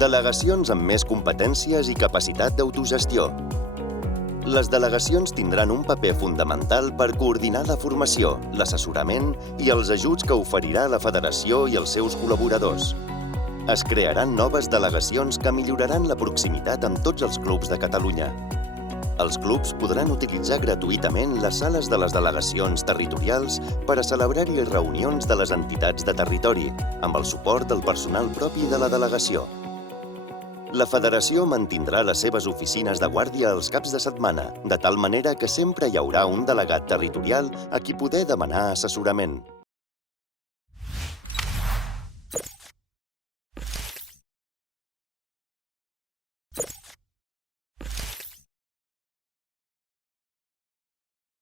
Delegacions amb més competències i capacitat d'autogestió. Les delegacions tindran un paper fundamental per coordinar la formació, l'assessorament i els ajuts que oferirà la Federació i els seus col·laboradors. Es crearan noves delegacions que milloraran la proximitat amb tots els clubs de Catalunya. Els clubs podran utilitzar gratuïtament les sales de les delegacions territorials per a celebrar-hi reunions de les entitats de territori, amb el suport del personal propi de la delegació. La Federació mantindrà les seves oficines de guàrdia els caps de setmana, de tal manera que sempre hi haurà un delegat territorial a qui poder demanar assessorament.